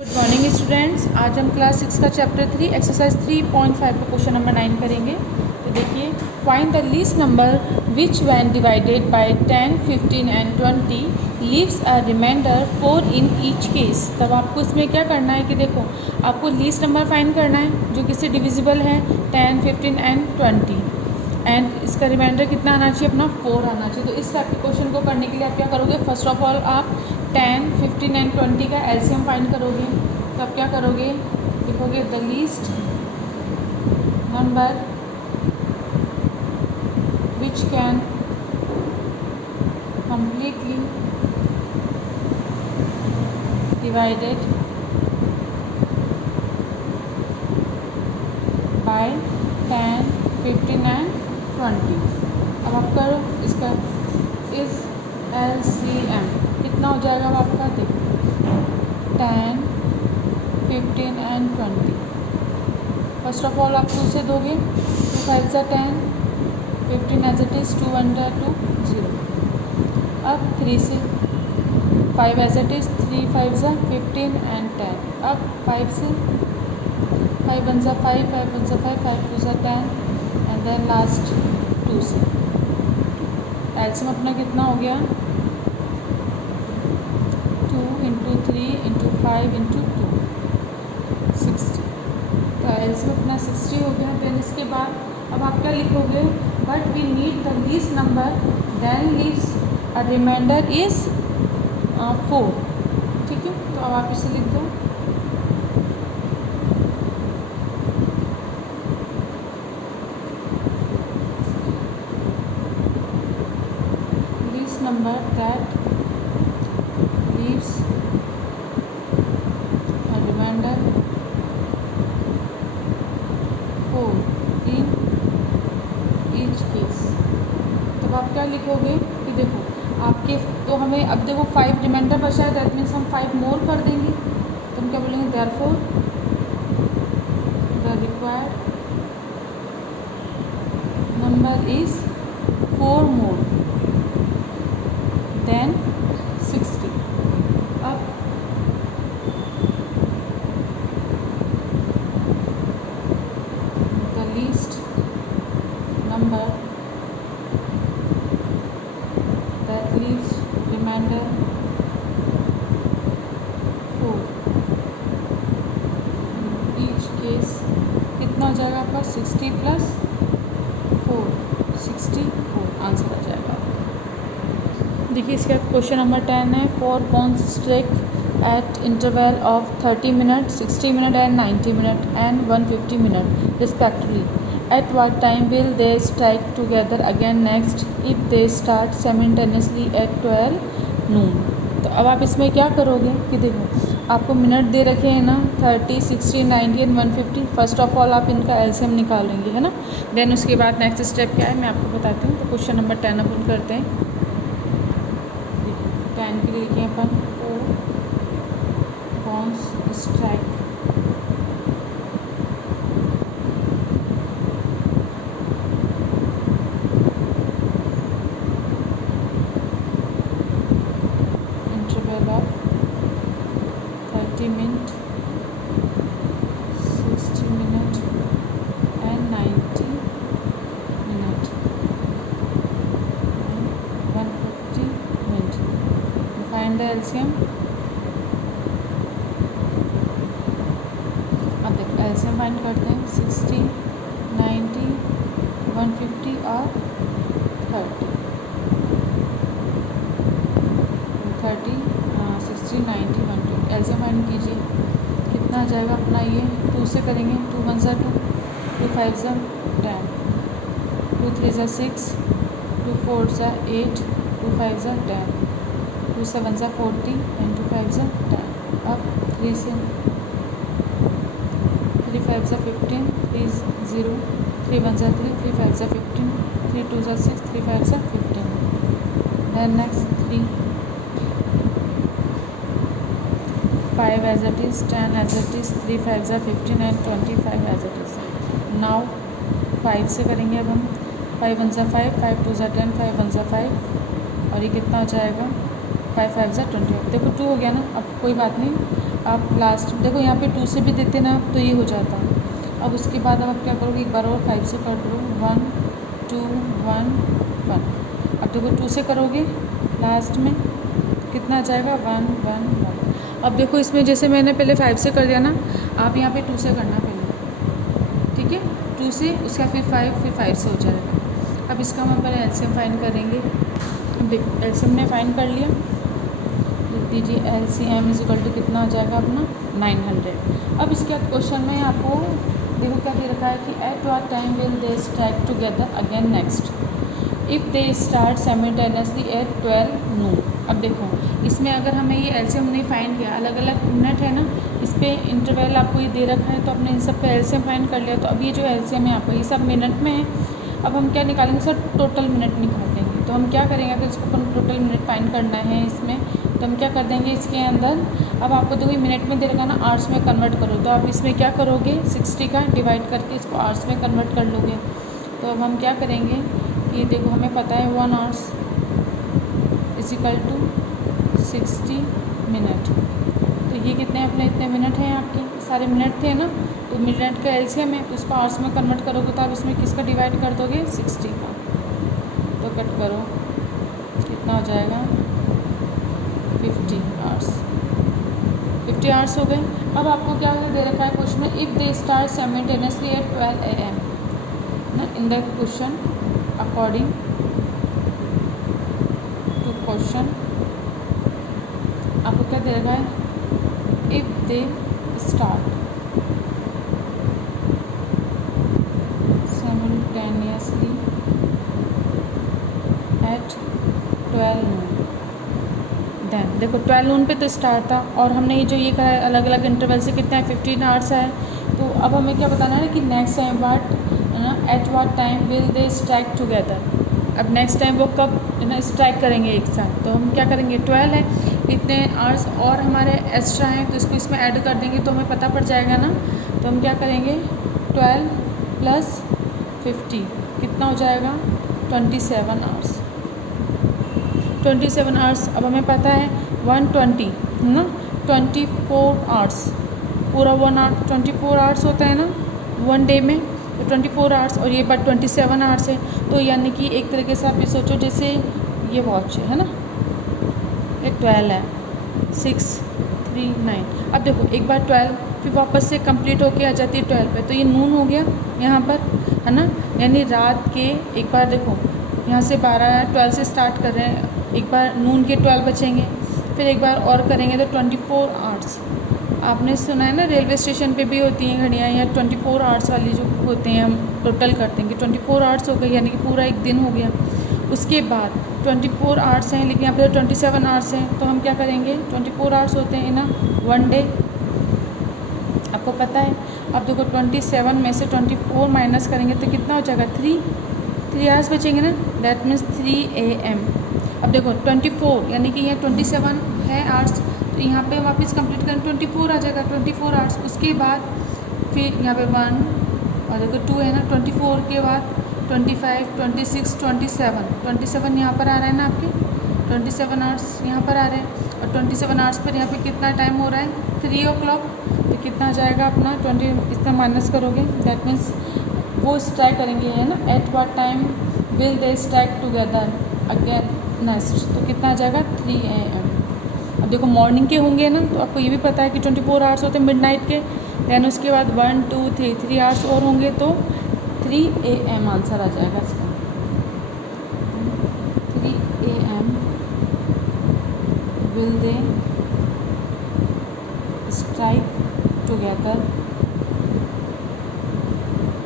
Good morning students. आज हम class 6 का चैप्टर 3 एक्सरसाइज 3.5 का क्वेश्चन नंबर 9 करेंगे। तो देखिए, find the least number which when divided by 10, 15 and 20 leaves a reminder 4 in each case. तब आपको इसमें क्या करना है कि देखो, आपको लीस्ट नंबर फाइंड करना है जो किससे डिविजिबल है, 10, 15 एंड 20, एंड इसका रिमाइंडर कितना आना चाहिए, अपना 4 आना चाहिए। तो इस टाइप के क्वेश्चन को करने के लिए आप क्या करोगे, फर्स्ट ऑफ ऑल आप 10, 15 एंड 20 का एलसीएम फाइंड करोगे। तो आप क्या करोगे, लिखोगे the least number which can completely divided by 10, 15 and 20। अब आप करो इसका इस एलसीएम कितना हो जाएगा, अब आपका देखो 10, 15 एंड 20। फर्स्ट ऑफ ऑल आप 2 से दोगे, 2 5 ज़ा 10, 15 एज इट इज़, 2 1 2 0। अब 3 से 5 एज इट इज़, 3 5 ज़ा 15 एंड 10। अब 5 से 5 1 ज़ा 5, 5 1 ज़ा 5, 5 2 ज़ा 10 एंड देन लास्ट 2 से। एलसीएम अपना कितना हो गया, 2 इंटू 3 इंटू 5 इंटू 2, 60। तो एलसीएम अपना 60 हो गया। देन इसके बाद अब आप क्या लिखोगे, but we need the least number then leaves a reminder is 4। ठीक है, तो अब आप इसे लिख दो, least number that leaves a reminder 4 in each case. तब आप क्या लिखोगे कि देखो आपके, तो हमें अब देखो 5 रिमाइंडर बचा है, दैट मीन्स हम 5 मोर कर देंगे। तो हम क्या बोलेंगे, therefore the required number is 4 more than 60। अब the least number that leaves remainder 4 each case कितना हो जाएगा आपका, 60 प्लस 4, 64 आंसर आ जाएगा। देखिए इसका क्वेश्चन नंबर 10 है, for cons strike eight interval of 30 minute, 60 minute and 90 minute and 150 minute respectively, at what time will they strike together again next if they start simultaneously at 12 noon। तो अब आप इसमें क्या करोगे कि देखो आपको मिनट दे रखे हैं ना, 30, 60, 90 एंड 150। फर्स्ट ऑफ ऑल आप इनका एलसीएम निकालेंगे, है ना। देन उसके बाद नेक्स्ट स्टेप क्या है मैं आपको बताती हूँ। तो क्वेश्चन नंबर 10 अपन करते हैं। 10 के लिए लिखे अपन cons strike interval of 30 minute, 60 minute and 90 minute and 150 minute। Find the LCM। अब देखो LCM फाइंड करते हैं, 60, 90, 150 और 30, 60, 90, 150। एलसीएम फाइंड कीजिए, कितना आ जाएगा अपना, ये 2 से करेंगे, 2 1 ज़ा 2, 2 5 ज़ा 10, 2 3 ज़ा 6, 2 4 ज़ा 8, 2 5 ज़ा 10, 2 7 ज़ा 40 एंड 2 5 ज़ा 10। अब 3 से 3 5 ज़ा 15, 3 0, 3 1 ज़ा 3, 3 5 ज़ा 15, 3 2 ज़ा 6, 3 5 ज़ा 15। Then next 3 5 as it is, 10 as it is, 3 5 ज़ा 15 and 25 as it is। Now 5 से करेंगे अब हम, 5 1 ज़ा 5, 5 2 ज़ा 10, 5 1 ज़ा 5 और ये कितना हो जाएगा, 5 5 ज़ा 20। देखो 2 हो गया ना, अब कोई बात नहीं, आप लास्ट देखो यहाँ पे 2 से भी देते ना तो ये हो जाता। अब उसके बाद अब आप क्या करोगे, एक बार और 5 से कर दो, 1 2 1 1। अब देखो 2 से करोगे लास्ट में कितना आ जाएगा, 1 1 1। अब देखो इसमें जैसे मैंने पहले 5 से कर दिया ना, आप यहाँ पे 2 से करना पहले, ठीक है। 2 से उसका फिर 5, फिर 5 से हो जाएगा। अब इसका हम पहले एलसीएम फाइंड करेंगे। देखो एलसीएम ने फाइंड कर लिया, लिख दीजिए एलसीएम इज इक्वल टू कितना हो जाएगा अपना 900। अब इसके बाद क्वेश्चन में आपको देखो क्या दे रखा है कि at what time will they strike together again next if they start simultaneously at 12 नून। अब देखो इसमें अगर हमें ये एलसीएम नहीं फाइंड किया, अलग अलग मिनट है ना, इस पर इंटरवल आपको ये दे रखा है, तो आपने इन सब का एलसीएम फाइंड कर लिया। तो अब ये जो एलसीएम है आपका ये सब मिनट में है। अब हम क्या निकालेंगे सर, टोटल मिनट निकाल देंगे। तो हम क्या करेंगे, अगर इसको अपन टोटल मिनट फाइंड करना है इसमें, तो हम क्या कर देंगे इसके अंदर, अब आपको देखो मिनट में दे रखा ना, आवर्स में कन्वर्ट करो। तो आप इसमें क्या करोगे, 60 का डिवाइड करके इसको आवर्स में कन्वर्ट कर लोगे। तो अब हम क्या करेंगे कि देखो हमें पता है 1 hours is equal to 60 minute. तो ये कितने अपने इतने मिनट हैं, आपके सारे मिनट थे ना, तो मिनट का एलसीएम है, तो उसको आवर्स में कन्वर्ट करोगे तो आप इसमें किसका डिवाइड कर दोगे, 60 का। तो कट करो कितना हो जाएगा, 50 आवर्स, 50 आवर्स हो गए। अब आपको क्या दे रखा है क्वेश्चन में, if they start simultaneously at 12 AM ना, in the question according to question आपको क्या दे रखा है, if they start simultaneously at 12 noon. Then देखो 12 नून पे तो स्टार्ट था, और हमने ये जो ये करा है अलग अलग इंटरवल से कितना है, 15 आवर्स है। तो अब हमें क्या बताना है कि next time what at what time will they strike together. अब नेक्स्ट टाइम वो कब ना स्ट्राइक करेंगे एक साथ, तो हम क्या करेंगे, 12 है, इतने आवर्स और हमारे एक्स्ट्रा हैं, तो इसको इसमें ऐड कर देंगे तो हमें पता पड़ जाएगा ना। तो हम क्या करेंगे, 12 + 50 कितना हो जाएगा, 27 आवर्स, 27 आवर्स। अब हमें पता है 120 है ना, 24 आवर्स, पूरा 1 आवर 24 आवर्स होता है ना 1 डे में, तो 24 आवर्स, और ये बात 27 आवर्स है। तो यानी कि एक तरीके से आप ये सोचो जैसे ये वॉच है ना, ये 12 है, 6 3 9। अब देखो एक बार 12 फिर वापस से कंप्लीट होके आ जाती है 12 पे, तो ये नून हो गया यहाँ पर है ना, यानी रात के एक बार देखो यहाँ से 12 से स्टार्ट कर रहे हैं, एक बार नून के 12 बचेंगे, फिर एक बार और करेंगे तो 24 आवर्स। आपने सुना है ना रेलवे स्टेशन पे भी होती हैं घड़ियाँ, या 24 आवर्स वाली जो होते हैं, हम टोटल करते हैं कि 24 आवर्स हो गई, यानी कि पूरा एक दिन हो गया। उसके बाद 24 आवर्स हैं, लेकिन यहाँ पे 27 आवर्स हैं, तो हम क्या करेंगे, 24 आवर्स होते हैं ना 1 डे, आपको पता है। अब देखो 27 में से 24 माइनस करेंगे तो कितना हो जाएगा, 3 आवर्स बचेंगे ना, दैट मीन्स 3 AM। अब देखो 24 यानी कि यहाँ 27 है आवर्स, तो यहाँ पे वापस कंप्लीट करें 24 आ जाएगा, 24 आवर्स। उसके बाद फिर यहाँ पे 1 और देखो 2 है ना, 24 के बाद 25 26 27 यहाँ पर आ रहा है ना, आपके 27 आवर्स यहाँ पर आ रहे हैं, और 27 आवर्स पर यहाँ पे कितना टाइम हो रहा है, 3 o'clock। तो कितना आ जाएगा अपना 20, इतना माइनस करोगे, दैट मीन्स वो स्ट्राइक करेंगे है ना, at what time will they strike together again next, तो कितना आ जाएगा 3 AM। अब देखो मॉर्निंग के होंगे ना, तो आपको ये भी पता है कि 24 आवर्स होते हैं मिडनाइट के, दैन उसके बाद 1 2 3 आवर्स और होंगे, तो 3 AM आंसर आ जाएगा इसका, 3 AM will they strike together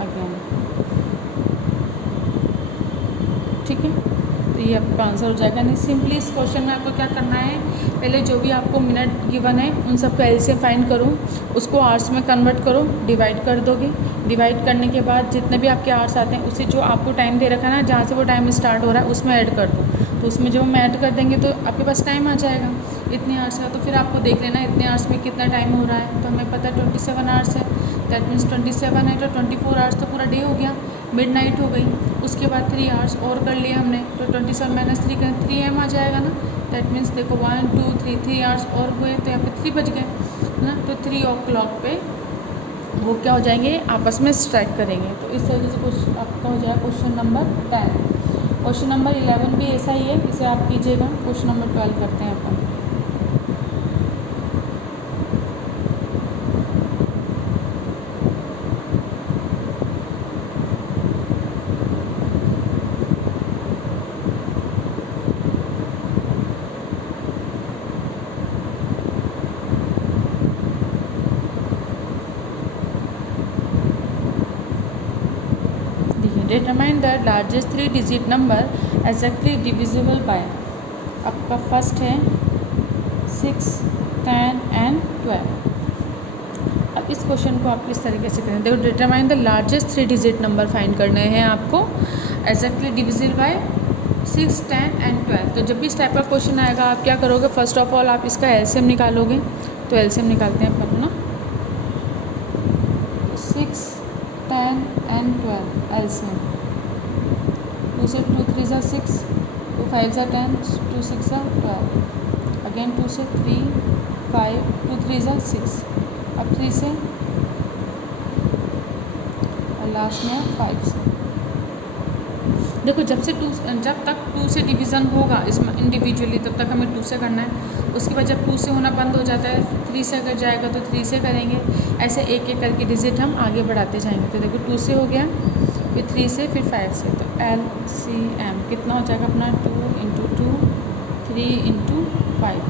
again, ठीक है। तो ये आपका आंसर हो जाएगा। नहीं सिंपली इस क्वेश्चन में आपको क्या करना है, पहले जो भी आपको मिनट गिवन है उन सब का एलसीएम फाइंड करो, उसको आवर्स में कन्वर्ट करो, डिवाइड कर दोगे। डिवाइड करने के बाद जितने भी आपके आवर्स आते हैं उसे जो आपको टाइम दे रखा है ना, जहाँ से वो टाइम स्टार्ट हो रहा है उसमें ऐड कर दो। तो उसमें जब हम ऐड कर देंगे तो आपके पास टाइम आ जाएगा इतने आवर्स का। तो फिर आपको देख लेना इतने आवर्स में कितना टाइम हो रहा है, तो हमें पता है 27 आवर्स है, दैट मीन्स 27 है तो 24 आवर्स तो पूरा डे हो गया, मिडनाइट हो गई। उसके बाद 3 आवर्स और कर लिए हमने, तो 27 - 3 3 AM आ जाएगा ना, दैट मीन्स देखो 1 2 3 आवर्स और हुए, तो यहाँ पे 3 बज गए। है ना। तो 3 o'clock पे वो क्या हो जाएंगे, आपस में स्ट्राइक करेंगे। तो इस तरीके से क्वेश्चन आपका हो जाएगा क्वेश्चन नंबर 10। क्वेश्चन नंबर 11 भी ऐसा ही है, इसे आप कीजिएगा। क्वेश्चन नंबर 12 करते हैं अपन। Determine the largest 3 digit number exactly divisible by. आपका फर्स्ट है 6, 10 एंड 12। अब इस क्वेश्चन को आप किस तरीके से करें, देखो determine the largest 3 digit number find करने हैं आपको एग्जैक्टली डिविजिबल बाय 6, 10 एंड 12। तो जब भी इस टाइप का क्वेश्चन आएगा आप क्या करोगे, फर्स्ट ऑफ ऑल आप इसका एलसीएम निकालोगे। तो एलसीएम निकालते हैं अपन, है ना। 6, 10 एंड 12 एलसीएम। 2 से 2 3 ज़ा 6, 2 5 ज़ा 10, 2 6 ज़ा 12, अगेन 2 से 3 5, 2 3 ज़ा 6, अब 3 से और लास्ट में 5 से। देखो जब तक 2 से डिवीज़न होगा इसमें इंडिविजुअली, तब तक हमें 2 से करना है। उसके बाद जब 2 से होना बंद हो जाता है, 3 से अगर जाएगा तो 3 से करेंगे। ऐसे एक एक करके डिजिट हम आगे बढ़ाते जाएंगे। तो देखो 2 से हो गया, फिर 3 से, फिर 5 से। तो LCM कितना हो जाएगा अपना, 2 × 2 3 × 5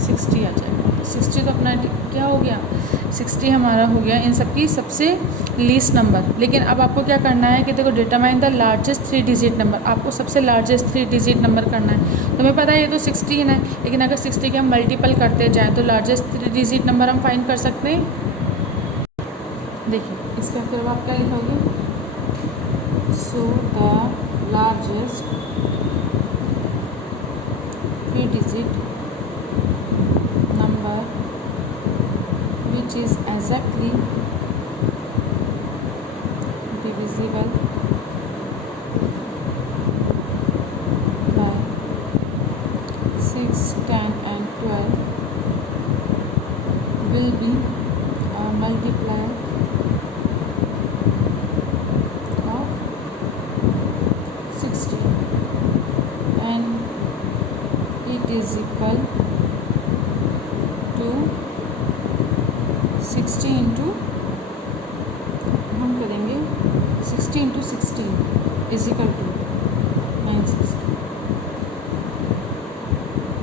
60 आ जाएगा। 60 तो अपना क्या हो गया, 60 हमारा हो गया इन सबकी सबसे लीस्ट नंबर। लेकिन अब आपको क्या करना है कि देखो determine the largest 3 digit number, आपको सबसे लार्जेस्ट 3 डिजिट नंबर करना है। तो हमें पता है ये तो 16 है, लेकिन अगर 60 के हम मल्टीपल करते जाएँ तो लार्जेस्ट 3 डिजिट नंबर हम फाइंड कर सकते हैं। देखिए इसका फिर आप क्या लिखोगे, so the largest 3 digit number which is exactly divisible bye 6, 10 and 12 will be multiplier of 60 and it is equal to 60 into, हम करेंगे 60 इंटू 16 इज इक्वल टू 960।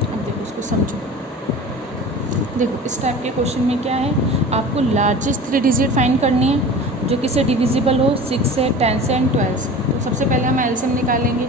अब देखो उसको समझो। देखो इस टाइप के क्वेश्चन में क्या है, आपको लार्जेस्ट 3 डिजिट फाइंड करनी है जो किससे डिविजिबल हो, 6 से, 10 से एंड 12 से। तो सबसे पहले हम एलसीएम निकालेंगे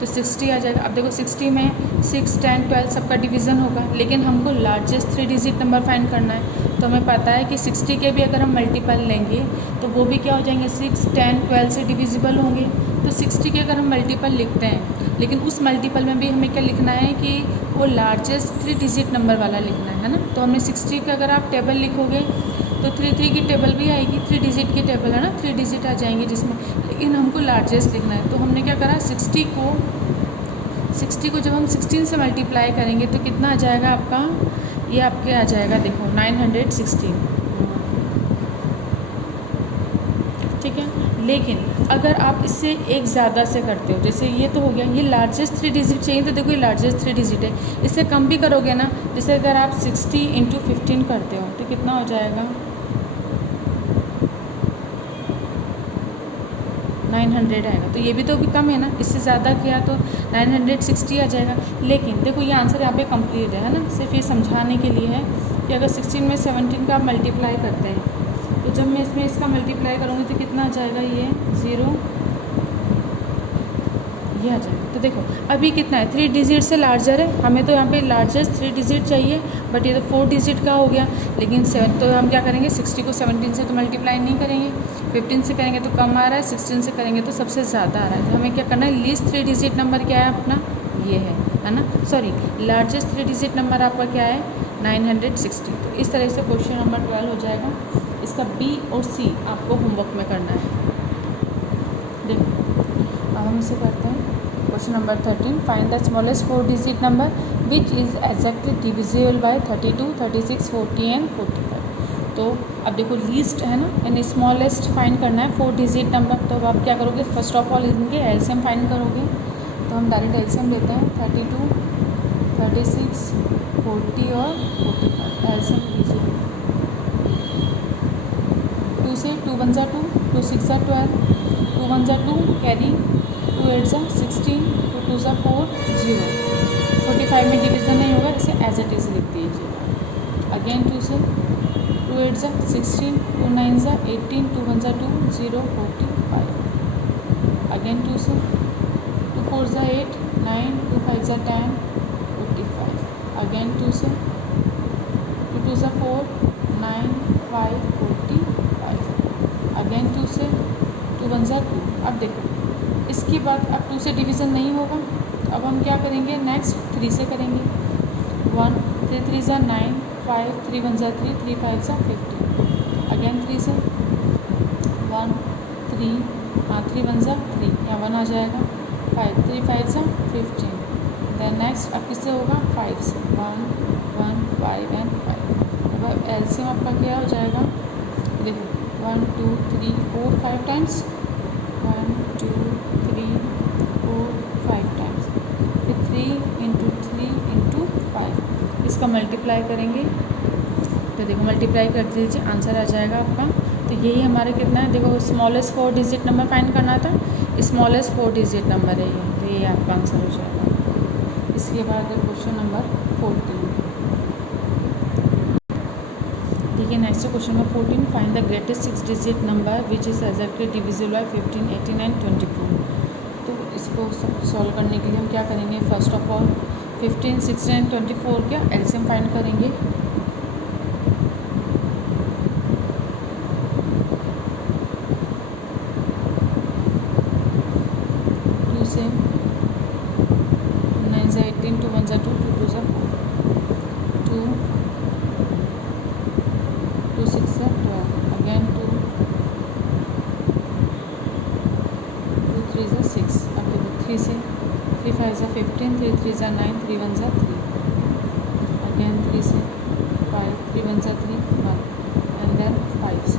तो 60 आ जाएगा। अब देखो 60 में 6, 10, 12 सबका डिवीज़न होगा, लेकिन हमको लार्जेस्ट 3 डिजिट नंबर फाइंड करना है। तो हमें पता है कि 60 के भी अगर हम मल्टीपल लेंगे तो वो भी क्या हो जाएंगे, 6, 10, 12 से डिविजिबल होंगे। तो 60 के अगर हम मल्टीपल लिखते हैं, लेकिन उस मल्टीपल में भी हमें क्या लिखना है कि वो लार्जेस्ट 3 डिजिट नंबर वाला लिखना है ना। तो हमने 60 का अगर आप टेबल लिखोगे तो 3 की टेबल भी आएगी, 3 डिजिट की टेबल है ना, 3 डिजिट आ जाएंगे जिसमें, लेकिन हमको लार्जेस्ट लिखना है। तो हमने क्या करा, 60 को जब हम 16 से मल्टीप्लाई करेंगे तो कितना आ जाएगा आपका, ये आपके आ जाएगा देखो 916, ठीक है। लेकिन अगर आप इससे एक ज़्यादा से करते हो, जैसे ये तो हो गया, ये लार्जेस्ट 3 डिजिट चाहिए, तो देखो ये लार्जेस्ट 3 डिजिट है। इससे कम भी करोगे ना, जैसे अगर आप 60 × 15 करते हो तो कितना हो जाएगा, 900 आएगा। तो ये भी तो अभी कम है ना, इससे ज़्यादा किया तो 960 आ जाएगा। लेकिन देखो ये आंसर यहाँ पे कंप्लीट है ना, सिर्फ ये समझाने के लिए है कि अगर 16 में 17 का आप मल्टीप्लाई करते हैं तो जब मैं इसमें इसका मल्टीप्लाई करूँगी तो कितना आ जाएगा, ये 0 ये आ जाएगा। तो देखो अभी कितना है, 3 डिजिट से लार्जर है, हमें तो यहाँ पे लार्जेस्ट 3 डिजिट चाहिए, बट ये तो 4 डिजिट का हो गया। लेकिन 7 तो हम क्या करेंगे, 60 को 17 से तो मल्टीप्लाई नहीं करेंगे, 15 से करेंगे तो कम आ रहा है, 16 से करेंगे तो सबसे ज़्यादा आ रहा है। तो हमें क्या करना है, लीस्ट 3 डिजिट नंबर क्या है अपना, ये है ना, सॉरी लार्जेस्ट 3 डिजिट नंबर आपका क्या है, 960। तो इस तरह से क्वेश्चन नंबर 12 हो जाएगा। इसका बी और सी आपको होमवर्क में करना है। देखो अब हम इसे करते हैं। Question number 13, find the smallest 4 digit number which is exactly divisible bye 32, 36, 40 and 45। तो अब देखो लीस्ट है ना, यानी स्मॉलेस्ट फाइंड करना है 4 डिजिट नंबर। तो अब आप क्या करोगे, फर्स्ट ऑफ ऑल इनके एलसीएम फाइंड करोगे। तो हम डायरेक्ट एलसीएम लेते हैं 32, 36, 40 और 45 एलसीएम लीजिए। 2 से 2 1 जा 2, 2 6 जा 12, 2 1 जा 2 कैरी, 2 8 जा 16, 2 2 जा 4 0। 45 में डिवीज़न नहीं होगा, इसे एज इट इज़ लिख दीजिए। अगेन 2 से 2 8 जा 16, 2 9 जा 18, 2 1 जा 2 0 45। अगेन 2 से 2 4 जा 8 9, 2 5 जा 10 45। अगेन 2 से 2 2 जा 4 9 5 45। अगेन 2 से 2 1 जा 2। अब देखो इसके बाद अब 2 से डिवीज़न नहीं होगा, अब हम क्या करेंगे, नेक्स्ट 3 से करेंगे। 1 3 3 जा 9, 5 3 1 जा 3, 3 5 जा 15। अगेन 3 से 1 3, 3 1 जा 3, यहाँ 1 आ जाएगा। 5 3 5 जा 15। देन नेक्स्ट अब किससे होगा, 5 से 1 1 5 एंड 5। अब एलसीएम आपका क्या हो जाएगा, देखो 1 2 3 4 5 टाइम्स, 1 2 3 4 5 टाइम्स, फिर 3 इंटू 3 इंटू 5 इसका मल्टीप्लाई करेंगे। तो देखो मल्टीप्लाई कर दीजिए, आंसर आ जाएगा आपका। तो यही हमारा कितना है, देखो स्मॉलेस्ट 4 डिजिट नंबर फाइंड करना था, स्मॉलेस्ट 4 डिजिट नंबर है ये, तो ये आपका आंसर हो जाएगा। इसके बाद क्वेश्चन नंबर 14। देखिए next question number 14, find the greatest 6 digit number which is exactly divisible bye 15, 18 and 24। तो इसको सब सॉल्व करने के लिए हम क्या करेंगे, फर्स्ट ऑफ ऑल 15, 16 एंड 24 क्या एलसीएम फाइंड करेंगे। टू से 9 से 18, 2 1 से 2, 2 2 से 4, 2 2 6 से 12, अगेन 2 2 3 से 6। अब देखो 3 से 3 5 से 15, 3 3 से 9, 3 1 से 3, अगेन 3 से 5, 3 1 से 3 1, एंड देन 5 से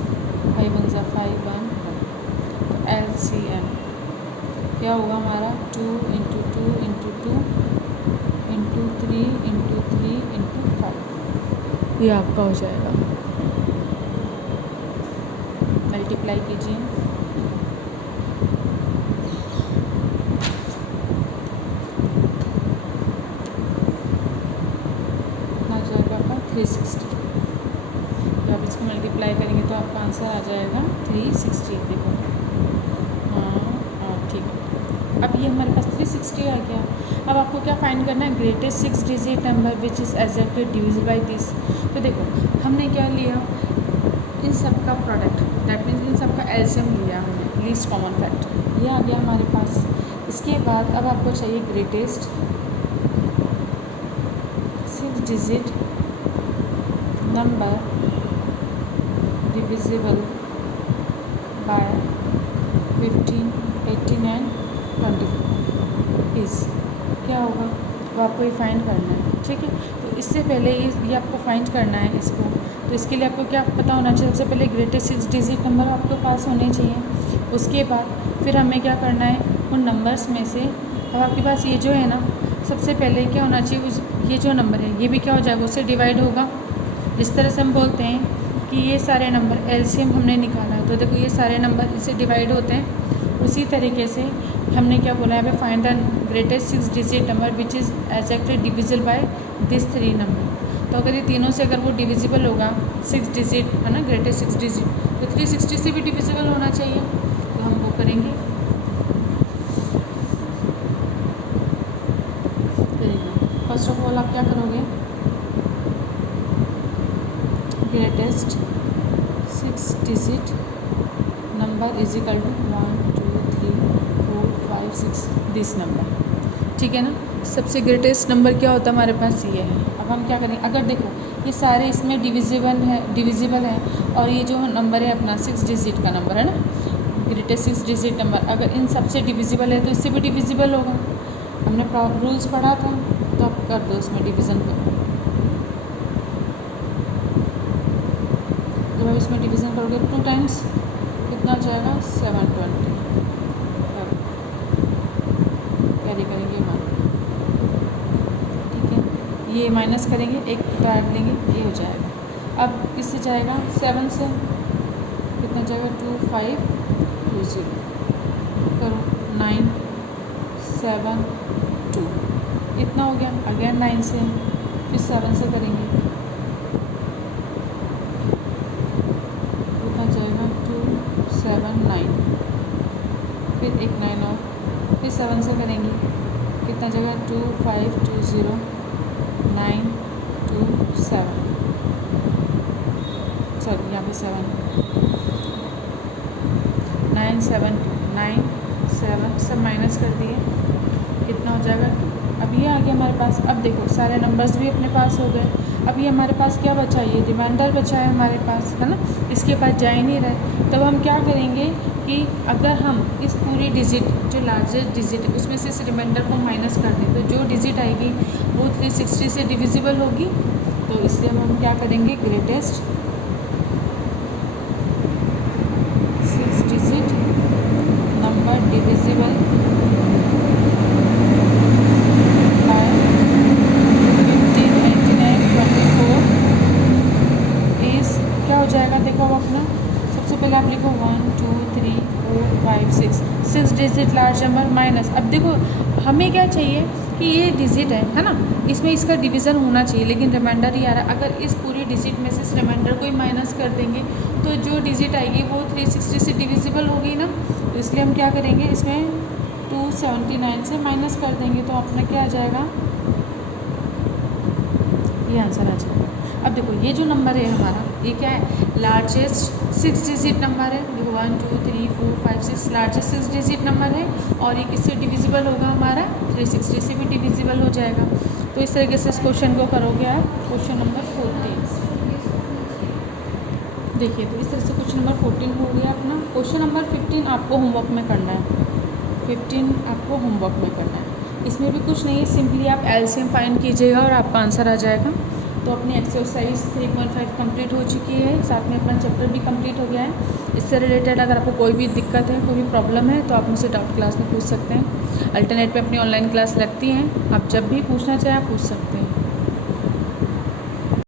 5 1 से 5 1 1। तो एलसीएम क्या होगा हमारा, 2 into 2 into 2 into 3 into 3 into 5, ये आपका हो जाएगा। मल्टीप्लाई कीजिए, आ जाएगा आपका 360। जब आप इसको मल्टीप्लाई करेंगे तो आपका आंसर आ जाएगा 360। देखो हाँ ठीक है, अब ये हमारे पास 360 आ गया। अब आपको क्या फाइंड करना है, greatest 6 digit number which is exactly divisible by this. तो देखो हमने क्या लिया, इन सब का प्रोडक्ट, दैट मीन्स इन सब का एलसीएम लिया हमने, लीस्ट कॉमन फैक्टर ये आ गया हमारे पास। इसके बाद अब आपको चाहिए greatest 6 digit number divisible by 15, 18 and 24 is क्या होगा, वो आपको ये फाइंड करना है। ठीक है, तो इससे पहले ये आपको फाइंड करना है इसको। तो इसके लिए आपको क्या पता होना चाहिए, सबसे पहले ग्रेटेस्ट 6 डिजिट नंबर आपके पास होने चाहिए। उसके बाद फिर हमें क्या करना है, उन नंबर्स में से अब आपके पास ये जो है ना, सबसे पहले क्या होना चाहिए, ये जो नंबर है ये भी क्या हो जाएगा, उससे डिवाइड होगा। जिस तरह से हम बोलते हैं कि ये सारे नंबर एलसीएम हमने निकाला है, तो देखो ये सारे नंबर इससे डिवाइड होते हैं। उसी तरीके से हमने क्या बोला है, find the greatest 6 digit number which is exactly divisible by this 3 number. तो अगर ये तीनों से अगर वो डिविजिबल होगा 6 डिजिट है ना, ग्रेटेस्ट 6 डिजिट, तो 360 से भी डिविजिबल होना चाहिए। तो हम वो करेंगे, फर्स्ट ऑफ ऑल आप क्या करोगे, greatest 6 digit number is equal to 1 2 3 4 5 6 this number. ठीक है ना, सबसे ग्रेटेस्ट नंबर क्या होता है हमारे पास, ये है। अब हम क्या करें, अगर देखो ये सारे इसमें डिविजिबल है और ये जो नंबर है अपना 6 डिजिट का नंबर है ना, ग्रेटेस्ट 6 डिजिट नंबर, अगर इन सबसे डिविजिबल है तो इससे भी डिविजिबल होगा। हमने रूल्स पढ़ा था, तो तो आप कर दो इसमें डिवीज़न को। जब आप इसमें डिवीज़न करोगे 2 टाइम्स कितना हो जाएगा 720, कैरी करेंगे 1, ठीक है। ये माइनस करेंगे, एक काट लेंगे, ये हो जाएगा। अब इससे जाएगा 7 से कितना जाएगा 2520, करो 9 7 2, इतना हो गया। अगेन 9 से, फिर 7 से करेंगे, कितना जाएगा 2 7 9, फिर एक 9 और, फिर 7 से करेंगे, कितना जाएगा 2520 9 2 7, सॉरी यहाँ पे 7 9 7 9 7, सब माइनस कर दिए, कितना हो जाएगा 2। अब ये आ गया हमारे पास। अब देखो सारे नंबर्स भी अपने पास हो गए। अब ये हमारे पास क्या बचा, ये रिमाइंडर बचा है हमारे पास, है ना, इसके पास जा ही नहीं रहे। तब हम क्या करेंगे कि अगर हम इस पूरी डिजिट जो लार्जेस्ट डिजिट है उसमें से इस रिमाइंडर को माइनस कर दें तो जो डिजिट आएगी वो 360 से डिविजिबल होगी। तो इसलिए हम क्या करेंगे, greatest 6 digit number divisible by 15 99 24 is क्या हो जाएगा, देखो अब अपना सबसे पहले आप लिखो 1 2 3 4 5 6 डिजिट लार्ज नंबर माइनस। अब देखो हमें क्या चाहिए कि ये डिजिट है ना, इसमें इसका डिवीज़न होना चाहिए, लेकिन रिमाइंडर ही आ रहा है। अगर इस पूरी डिजिट में से इस रिमाइंडर को ही माइनस कर देंगे तो जो डिजिट आएगी वो 360 से डिविजिबल होगी ना। तो इसलिए हम क्या करेंगे, इसमें 279 से माइनस कर देंगे तो अपना क्या आ जाएगा, ये आंसर आ जाएगा। अब देखो ये जो नंबर है हमारा, ये क्या है, लार्जेस्ट 6 डिजिट नंबर है। देखो 1 2 3 4 5 6 लार्जेस्ट 6 डिजिट नंबर है, और ये किससे डिविजिबल होगा, हमारा 360 से भी डिविजिबल हो जाएगा। तो इस तरीके से इस क्वेश्चन को करोगे आप। क्वेश्चन नंबर 14 देखिए, तो इस तरह से क्वेश्चन नंबर 14 हो गया अपना। क्वेश्चन नंबर 15 आपको होमवर्क में करना है, 15 आपको होमवर्क में करना है। इसमें भी कुछ नहीं है, सिंपली आप एलसीएम फाइंड कीजिएगा और आपका आंसर आ जाएगा। तो अपनी एक्सरसाइज 3.5 कंप्लीट हो चुकी है, साथ में अपना चैप्टर भी कंप्लीट हो गया है। इससे रिलेटेड अगर आपको कोई भी दिक्कत है, कोई भी प्रॉब्लम है, तो आप मुझसे डाउट क्लास में पूछ सकते हैं। अल्टरनेट पे अपनी ऑनलाइन क्लास लगती हैं, आप जब भी पूछना चाहें आप पूछ सकते हैं।